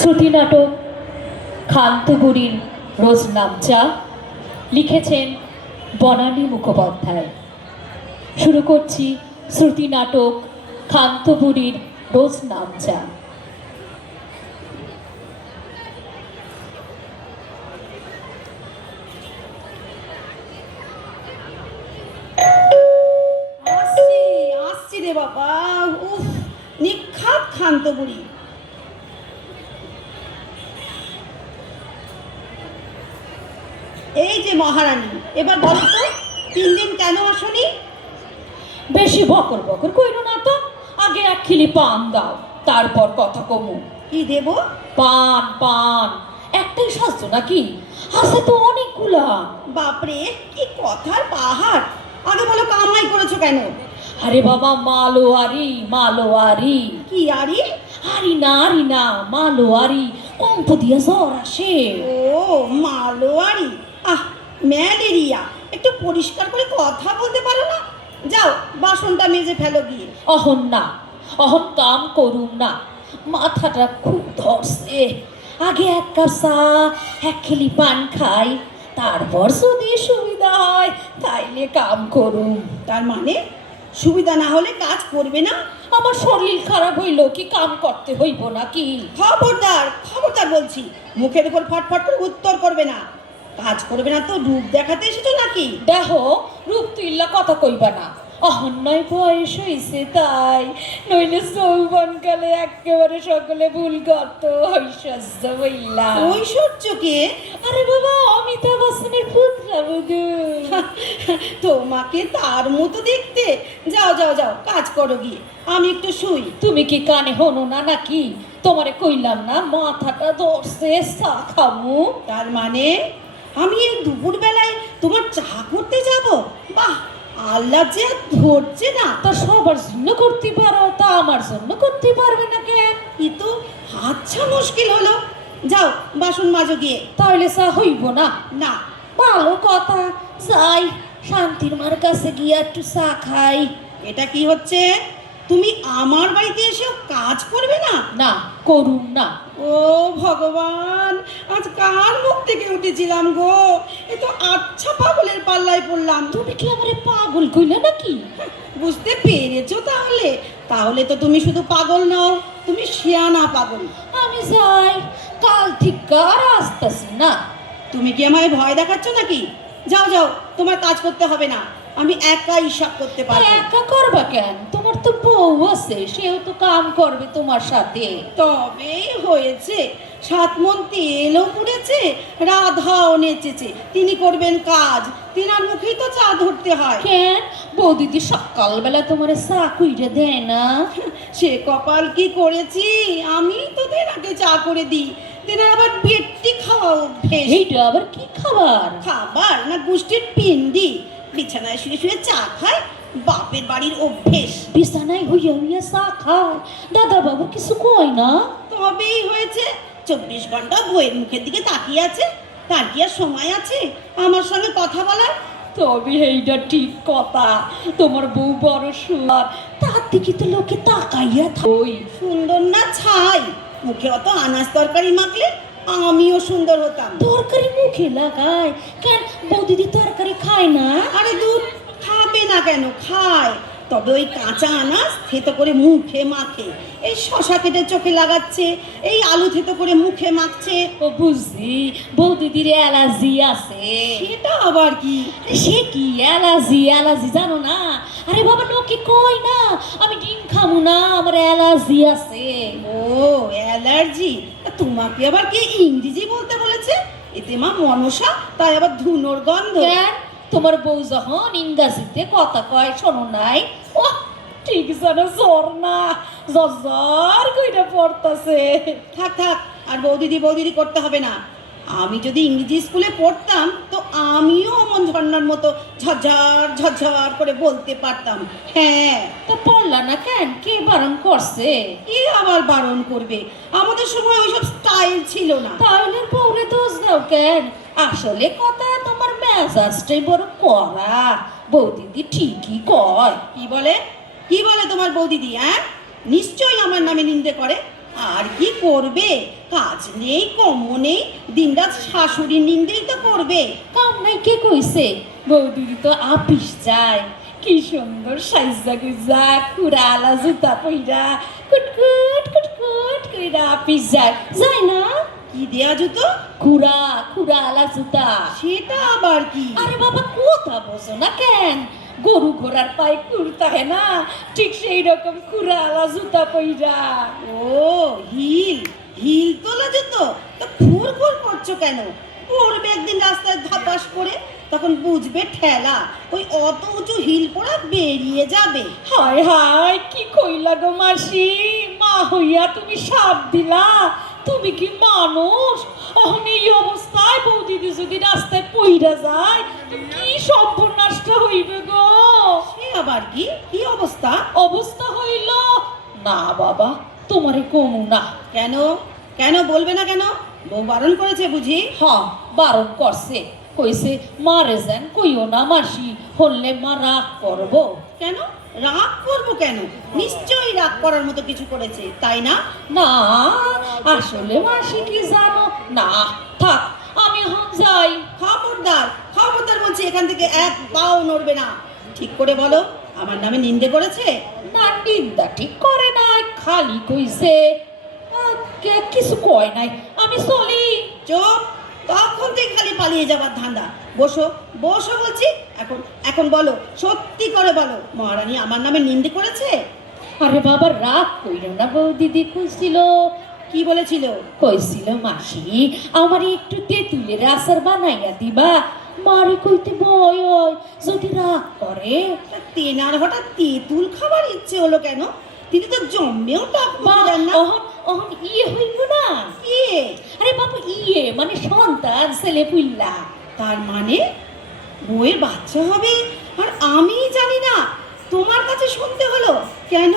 শ্রুতি নাটক খান্তবুড়ির রোজ নামচা লিখেছেন বনানী মুখোপাধ্যায়। শুরু করছি শ্রুতি নাটক খান্তবুড়ির রোজ নামচা। আসছি রে বাবা, উফ, নিখাত খান্তবুড়ি। এই যে মহারানী, এবার বলো তো 3 দিন কেন আসনি? বেশি বকর বকর কইরো না তো, আগে 1 খিলি পান দাও, তারপর কথা কমু। কি দেব? পান পান একটাই সাজতো নাকি? আছে তো অনেকগুলা। বাপরে, কি কথার পাহাড়। আগে বলো কামাই করেছো কেন? আরে বাবা, মালোয়ারি মালোয়ারি। কি আরি? আরি না মালোয়ারি, কম্প দিয়া জ্বর আসে। ও মালোয়ারি, আহ ম্যালেরিয়া। একটু পরিষ্কার করে কথা বলতে পারো না? যাও বাসনটা মেজে ফেলো গিয়ে। অহন না, অহন কাম করুম না, মাথাটা খুব ধরছে। আগে 1 কাপ চা 1 খিলি পান খাই, তারপর যদি সুবিধা হয় তাইলে কাম করুম। তার মানে সুবিধা না হলে কাজ করবে না? আমার শরীর খারাপ হইল কি কাম করতে হইব নাকি? খবরদার খবরদার বলছি, মুখের উপর ফটফট করে উত্তর করবে না। কাজ করবে না তো রূপ দেখাতে এসেছো নাকি? দেখো, রূপ তুইল্লা কথা কইবা না, অহন্যয় বয়স হইছে তাই, নইলে যৌবনকালে একেবারে সকলে ভুল করত ঐশ্বর্য বইলা। ঐশ্বর্যকে? আরে বাবা, অমিতাভ বচ্চনের পুত্রা বুধু। তোমাকে তার মতো দেখতে। যাও যাও যাও, কাজ করো গিয়ে, আমি একটু শুই। তুমি কি কানে হনো না নাকি? তোমারে কইলাম না মাথাটা ধরছে, চা খামু। তার মানে আমি এই দুপুর বেলায় তোমার চা করতে যাব? বাহ, আল্লাহ যে আর ধরছে না। তা সবার জন্য করতে পারো, তা আমার জন্য করতে পারবে না কেন? এ তো আচ্ছা মুশকিল হলো। যাও বাসন মাজো গিয়ে। তাহলে চা হইব না? না। ভালো কথা, যাই শান্তির মার কাছে গিয়ে একটু চা খাই। এটা কি হচ্ছে? তুমি আমার বাড়িতে এসেও কাজ করবে না? না, করুম না। ও ভগবান, আজ কার মুখ থেকে উঠেছিলাম গো! এ তো আচ্ছা পাগলের পাল্লায় পড়লাম। তুমি কি আমারে পাগল কইলা নাকি? বুঝতে পেরেছো তাহলে? তাহলে তো তুমি শুধু পাগল নও, তুমি শিয়ানা পাগল। আমি যাই, কাল থেকে আর আসতেছি না। তুমি কি আমায় ভয় দেখাচ্ছ নাকি? যাও যাও, তোমার কাজ করতে হবে না, আমি একাই সব করতে পারবো। একা করবা কেন? তোমার তো বউ আছে, সেও তো কাম করবে তোমার সাথে। তবেই হয়েছে, 7 মণ তেলও পুড়েছে, রাধাও নেচেছে, তিনি করবেন কাজ, তিনার মুখেই তো চা ধরতে হয়। কেন বৌদিদি সকালবেলা তোমার চা কইরে দেয় না? সে কপাল কি করেছি, আমি তো তেনাকে চা করে দিই। তেনার আবার ভেট্টি খাওয়া অভ্যেস। এইটা আবার কি খাবার? খাবার না গুষ্টির পিন্ডি, বিছানায় শুয়ে শুয়ে চা খায়, বাপের বাড়ির অভ্যেস। বিছানায় হইয়া হইয়া চা খায়, দাদা বাবু কিছু কয় না? তবেই হয়েছে, 24 ঘন্টা বইয়ের মুখের দিকে তাকিয়ে আছে, তার কি আর সময় আছে আমার সঙ্গে কথা বলার? তবে এইটা ঠিক কথা, তোমার বউ বড় সুন্দর, তার দিকে তো লোকে তাকাইয়া থাই। সুন্দর না ছাই, মুখে অত আনাজ তরকারি মাখলে আমিও সুন্দর হতাম। তরকারি মুখে লাগায় কেন? বৌদিদি তরকারি খায় না? আরে দূর, খাবে না কেন, খায়। তবে ওই কাঁচা আনাজ থেতো করে মুখে মাখে, এই শশা কেটে চোখে লাগাচ্ছে, এই আলু থেতো করে মুখে মাখছে। ও বুঝি, বৌদিদির অ্যালার্জি আছে। সেটা আবার কি? আরে সে কি অ্যালার্জি? অ্যালার্জি জানো না? আরে বাবা, লোকে কয় না আমি ডিম খামু না, আমার অ্যালার্জি আছে। ও অ্যালার্জি? তোমাকে আবার কে ইংরেজি বলতে বলেছে? এতে মা মনসা, তাই আবার ধুনোর গন্ধ। কেন? তোমার বউ যখন ইংরাজিতে কথা কয় শোনো নাই? ও ঠিক জানো, জ্বর না, জ্বর কইটা পড়তাছে। থাক থাক, আর বৌদিদি বৌদিদি করতে হবে না। আমি যদি ইংরেজি স্কুলে পড়তাম তো আমিও অমন ঝর্ণার মতো ঝরঝর ঝরঝর করে বলতে পারতাম। হ্যাঁ। তা পড়লা না কেন? কে বারণ করছে? কে আবার বারণ করবে? আমাদের সময় ওইসব স্টাইল ছিল না। তাহলে বউরে দোষ দাও কেন? আসলে কথা, তোমার মেজাজটাই বড় কড়া। বৌদিদি ঠিকই কয়। কি বলে? কি বলে তোমার বৌদিদি? হ্যাঁ, নিশ্চয়ই আমার নামে নিন্দে করে। আর কি করবে? কাজ নেই, কম নেই, দিনরাত শাশুড়ির নিন্দেই তো করবে। কাম নাই কে কইছে? বৌদিদি তো আপিস যায়, কি সুন্দর সাইজা গুজা কুড়ালা জুতা পইরা কুটকুট কুটকুট কইরা আপিস যায়, যায় না? কি দেয়া জুতো? কুড়ালা জুতা। সেটা আবার কি? আরে বাবা, কথা বোঝো না কেন? গরু ঘোড়ার পায়ে কুর্তা হে না, ঠিক সেই রকম কুড়ালা জুতা পইরা। ও, হিল হিল তোলা জুতো? তো খুর খুর করছো কেন? পড়বে একদিন রাস্তায় ধপাস করে, তখন বুঝবে ঠেলা। ওই অত উঁচু হিল পরা বেরিয়ে যাবে। হায় হায়, কি কইলা গো মাসি? মা হইয়া তুমি সাপ দিলা? তুমি কি মানুষ? এখন এই অবস্থায় বৌদিদি যদি রাস্তায় পইরা যায় তো কি সর্বনাশটা হইবে গো? সে আবার কি? কি অবস্থা? অবস্থা হইল না বাবা, তোমারে কমু না। কেন? কেন বলবে না কেন? বউ বারণ করেছে বুঝি? হ্যাঁ, বারণ করছে, কইছে মারে যান কইও না মাসি, হলে মা রাগ করবো। কেন রাগ করবো কেন? নিশ্চয়ই রাগ করার মতো কিছু করেছে, তাই না? না, আসলে মাসি কি জানো না, থাক আমি হন যাই। খবরদার, খবরদার বলছি, এখান থেকে এক পাও নড়বে না। ঠিক করে বলো, আমার নামে নিন্দে করেছে? না, নিন্দা ঠিক করে নাই, খালি কইছে কিছু কয় নাই, আমি চলি। চুপ, তখন থেকে খালি পালিয়ে যাবার ধান্দা। বসো বসো বলছি। এখন এখন বলো, সত্যি করে বলো, মহারানী আমার নামে নিন্দে করেছে? আরে বাবা, রাগ কইরো না, বৌদিদি কইছিল। কি বলেছিল? কইছিল মাসি আমার একটু তেঁতুলের আচার বানাইয়া দিবা, মারে কইতে ভয় হয় যদি রাগ করে। তা তেনার হঠাৎ তেঁতুল খাবার ইচ্ছে হলো কেন? তিনি তো জন্মেও টক মা, দেন না। অহন অহন ইয়ে হইব না। কি? আরে বাবা, ইয়ে মানে সন্তান, ছেলে পুইল্লা। তার মানে বউয়ের বাচ্চা হবে আর আমি জানি না? তোমার কাছে শুনতে হলো কেন?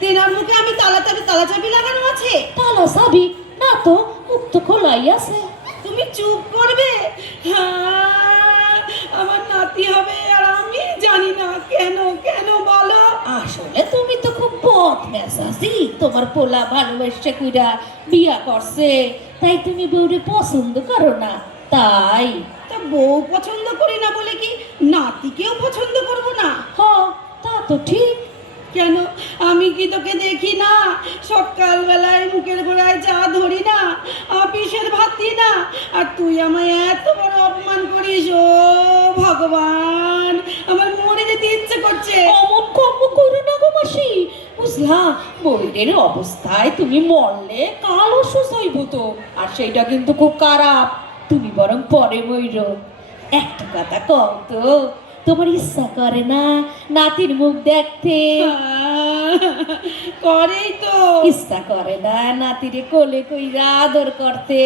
তেনার মুখে আমি তালা চাবি লাগানো আছে। তালা চাবি না তো, মুখ তো খোলাই আছে। তুমি চুপ করবে? হ্যাঁ, আমার নাতি হবে আর আমি জানি না কেন। কেন বলো? আসলে তুমি তো খুব বদমেজাজি, তোমার পোলা ভালোবেসে কইরা বিয়া করছে, তাই তুমি বউরে পছন্দ করো না, তাই। তা বউ পছন্দ করি না বলে কি নাতিকেও পছন্দ করব না? হ, তা তো ঠিক। কেন? আমি কি তোকে দেখি না? সকালবেলায় মুখের গোড়ায় চা ধরি না, অফিসের ভাত দিই না, আর তুই আমায় এত বড় অপমান করিস? ও ভগবান, আমার মরে যেতে ইচ্ছে করছে। অমন কর্ম করো না গো মাসি, বুঝলা? বউদের অবস্থায় তুমি মরলে কাল অসুস্থ হইব তো, আর সেইটা কিন্তু খুব খারাপ। তুমি বরং পরে মইরো। একটা কথা কও তো, তোমার ইচ্ছা করে না নাতির মুখ দেখতে? করেই তো। ইচ্ছা করে না নাতিরে কোলে কইরা আদর করতে?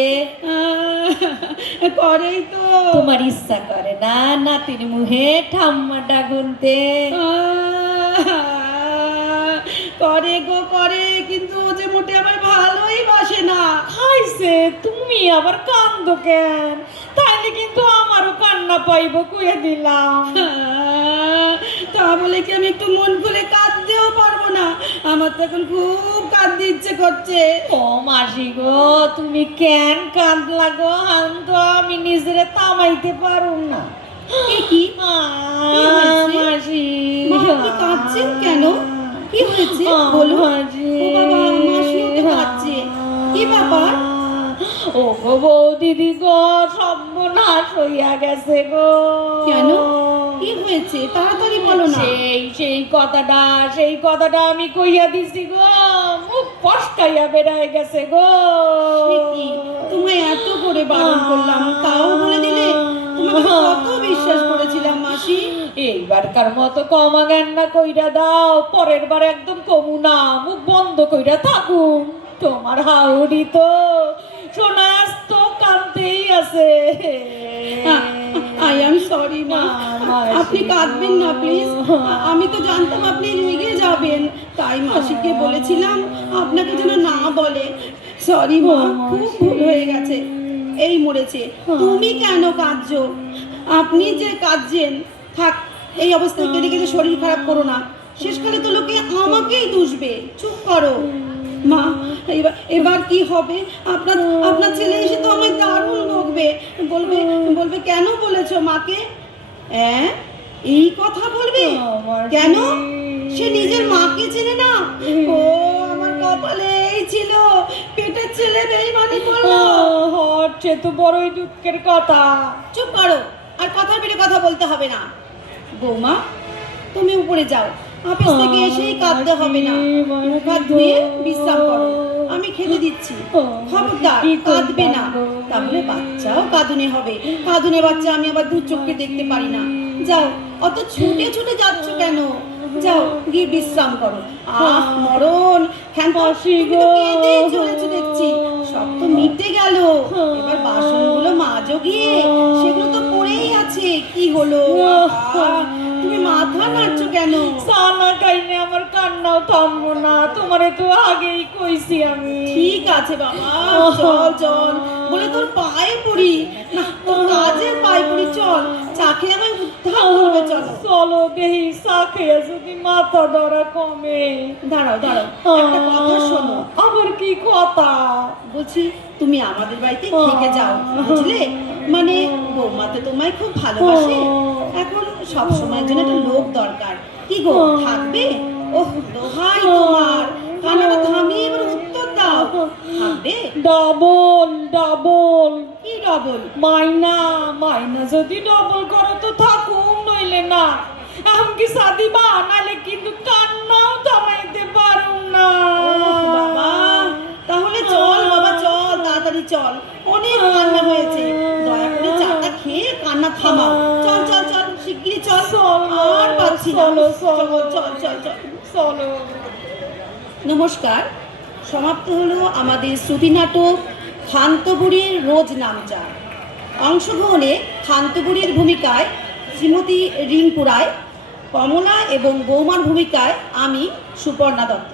করেই তো। তোমার ইচ্ছা করে না নাতির মুখে ঠাম্মাটা গুনতে? করে গো করে, কিন্তু ও যে মোটে আমার ভালোই বাসে না। খাইছে, তুমি আবার কান্দো কেন? তাইলে কিন্তু আমারও কান্না পাইব, কইয়া দিলাম। তা বলে কি আমি একটু মন খুলে কাঁদতেও পারবো না? আমার তো এখন খুব কাঁদতে ইচ্ছে করছে। ও মাসি গো, তুমি কেন কান্দলা গো? আমি নিজেরে থামাইতে পারুম না। কি কি? হয়েছে? মাসি, মা, আপনি কাঁদছেন কেন? কি হয়েছে বলো? ও বাবা, মাসিও তো কাঁদছে। কি ব্যাপার? ও গো বৌদিদি গো, সর্বনাশ হইয়া গেছে গো। কেন? কি হয়েছে? তাড়াতাড়ি বলো না। সেই কথাটা আমি কইয়া দিছি গো, মুখ ফসকাইয়া বেড়ায় গেছে গো। সে কি? তোমায় এত করে বারণ করলাম, তাও বলে দিলে? তোমাকে কত বিশ্বাস করেছিলাম মাসি। এইবারকার মতো কমা গান্না কইরা দাও, পরের বার একদম কমু না, মুখ বন্ধ কইরা থাকুন। তোমার হাউরি তো শোনা তো কাঁদতেই আছে। আই এম সরি মা, আপনি কাঁদবেন না প্লিজ। আমি তো জানতাম আপনি রেগে যাবেন, তাই মাসিকে বলেছিলাম আপনাকে যেন না বলে। সরি মা, খুব ভুল হয়ে গেছে। এই মরেছে, তুমি কেন কাঁদছো? আপনি যে কাঁদছেন, থাক, এই অবস্থায় কেঁদে কেঁদে শরীর খারাপ করো না। শেষকালে তো লোকে আমাকেই দুষবে। চুপ করো। মা, এবার কি হবে? আপনার আপনার ছেলে এসে তো আমায় দারুণ বকবে, বলবে বলবে কেন বলেছো মাকে? এই কথা বলবে? কেন? সে নিজের মাকে চেনে না? ও আমার কপালে এই ছিল, পেটের ছেলে বেইমানি করলো। হচ্ছে তো বড়ই দুঃখের কথা। চুপ করো, আর কথার বেড়ে কথা বলতে হবে না। বৌমা, তুমি উপরে যাও, অফিস থেকে এসেই কাঁদতে হবে না, মুখ হাত ধুয়ে বিশ্রাম করো, আমি খেতে দিচ্ছি। খবরদার কাঁদবে না, তাহলে বাচ্চাও কাঁদুনে হবে। কাঁদুনে বাচ্চা আমি আবার দু চোখে দেখতে পারি না। যাও, অত ছুটে ছুটে যাচ্ছ কেন? যাও গিয়ে বিশ্রাম করো। মরণ, তুমি তো কেঁদেই চলেছো দেখছি। সব তো মিটে গেল, এবার বাসনগুলো মাজো গিয়ে, সেগুলো তো পড়েই আছে। কি হলো? তুমি মাথা নাড়ছো কেন? সানা কাইনে আমার কান্নাও থামবো না, তোমারে তো আগেই কইছি আমি। ঠিক আছে বাবা, চল চল, বলে তোর পায়ে পড়ি না, তোর কাজের পায়ে পড়ি। চল, চা খেয়ে আমায় উদ্ধার করবে। চলো চলো দেহি, চা খেয়ে যদি মাথা ধরা কমে। দাঁড়াও দাঁড়াও, একটা কথা শোনো। আবার কি কথা? বলছি তুমি আমাদের বাড়িতে থেকে যাও, বুঝলে? মানে বৌমা তো তোমায় খুব ভালোবাসে, এখন সব সময়ের জন্য একটা লোক দরকার। কি গো, থাকবে? ওহ দোহাই তোমার, কান্নাটা থামিয়ে এবার উত্তর দাও। থাকবে? Double double. কি ডবল? মাইনা, মাইনা যদি ডবল করো তো থাকুক, নইলে না। এমনকি সাদি বা আনালে কিন্তু কান্নাও থামাইতে পারুম না। বাবা, তাহলে চল বাবা, চল তাড়াতাড়ি চল, অনেক কান্না হয়েছে। দয়া করে চাটা খেয়ে কান্না থামাও। চল চল চল, শিগগিরই চল, আর পাচ্ছি না। চল চল চল চল চলো। নমস্কার, সমাপ্ত হলো আমাদের শ্রুতি নাটক খান্তবুড়ির রোজ নামচা। অংশগ্রহণে খান্তবুড়ির ভূমিকায় শ্রীমতী রিঙ্কু রায়, কমলা এবং বৌমার ভূমিকায় আমি সুপর্ণা দত্ত।